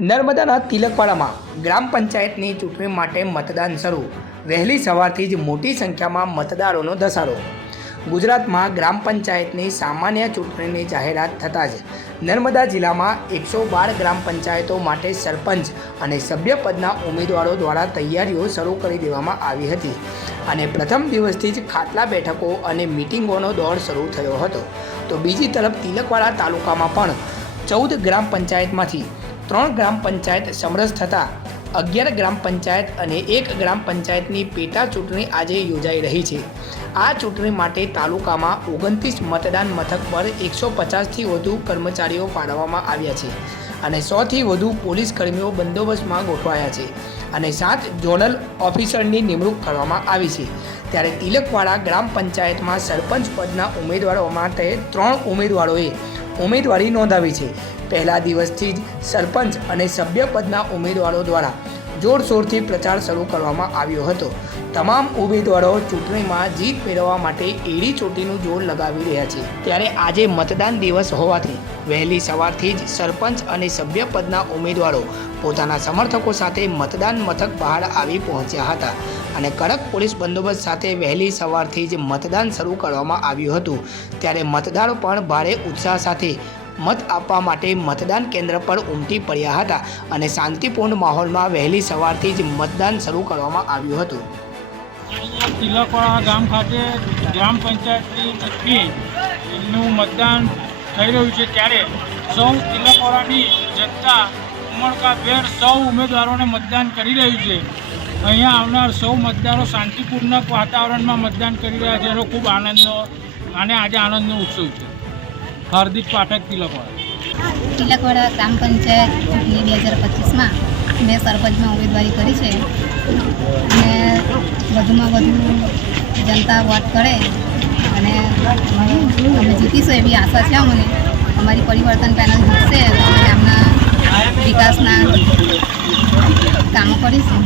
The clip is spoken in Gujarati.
નર્મદાના તિલકવાડામાં ગ્રામ પંચાયતની ચૂંટણી માટે મતદાન શરૂ. વહેલી સવારથી જ મોટી સંખ્યામાં મતદારોનો ધસારો. ગુજરાતમાં ગ્રામ પંચાયતની સામાન્ય ચૂંટણીની જાહેરાત થતાં જ નર્મદા જિલ્લામાં એકસો બાર ગ્રામ પંચાયતો માટે સરપંચ અને સભ્યપદના ઉમેદવારો દ્વારા તૈયારીઓ શરૂ કરી દેવામાં આવી હતી અને પ્રથમ દિવસથી જ ખાટલા બેઠકો અને મિટિંગોનો દોર શરૂ થયો હતો. તો બીજી તરફ તિલકવાડા તાલુકામાં પણ ચૌદ ગ્રામ પંચાયતમાંથી ત્રણ ગ્રામ પંચાયત સમરસ થતાં અગિયાર ગ્રામ પંચાયત અને એક ગ્રામ પંચાયતની પેટા ચૂંટણી આજે યોજાઈ રહી છે. આ ચૂંટણી માટે તાલુકામાં ઓગણત્રીસ મતદાન મથક પર એકસો પચાસથી વધુ કર્મચારીઓ ફાળવવામાં આવ્યા છે અને સોથી વધુ પોલીસ કર્મીઓ બંદોબસ્તમાં ગોઠવાયા છે અને સાત ઝોનલ ઓફિસરની નિમણૂક કરવામાં આવી છે. ત્યારે તિલકવાડા ગ્રામ પંચાયતમાં સરપંચ પદના ઉમેદવારો માટે ત્રણ ઉમેદવારોએ ઉમેદવારી નોંધાવી છે. પહેલા દિવસથી જ સરપંચ અને સભ્યપદના ઉમેદવારો દ્વારા જોરશોરથી પ્રચાર શરૂ કરવામાં આવ્યો હતો. તમામ ઉમેદવારો ચૂંટણીમાં જીત મેળવવા માટે એડી ચોટીનું જોર લગાવી રહ્યા છે. ત્યારે આજે મતદાન દિવસ હોવાથી વહેલી સવારથી જ સરપંચ અને સભ્યપદના ઉમેદવારો પોતાના સમર્થકો સાથે મતદાન મથક બહાર આવી પહોંચ્યા હતા અને કડક પોલીસ બંદોબસ્ત સાથે વહેલી સવારથી જ મતદાન શરૂ કરવામાં આવ્યું હતું. ત્યારે મતદારો પણ ભારે ઉત્સાહ સાથે મત આપવા માટે મતદાન કેન્દ્ર પર ઉમટી પડ્યા હતા અને શાંતિપૂર્ણ માહોલમાં વહેલી સવારથી જ મતદાન શરૂ કરવામાં આવ્યું હતું. તિલકવાડા ગામ ખાતે ગ્રામ પંચાયતની ચૂંટણીનું મતદાન થઈ રહ્યું છે ત્યારે સૌ તિલકવાડાની જનતા ઉમળકાભેર સૌ ઉમેદવારોને મતદાન કરી રહ્યું છે. અહીંયા આવનાર સૌ મતદારો શાંતિપૂર્ણક વાતાવરણમાં મતદાન કરી રહ્યા છે. એનો ખૂબ આનંદનો અને આજે આનંદનો ઉત્સવ છે. હાર્દિક પાઠક તિલકવાડા તિલકવાડા ગ્રામ પંચાયત ચૂંટણી બે હજાર પચીસમાં મેં સરપંચમાં ઉમેદવારી કરી છે. અને વધુમાં વધુ જનતા વોટ કરે અને અમે જીતીશું એવી આશા છે અમને. અમારી પરિવર્તન પેનલ જીતશે ગામના વિકાસના કામો કરીશું.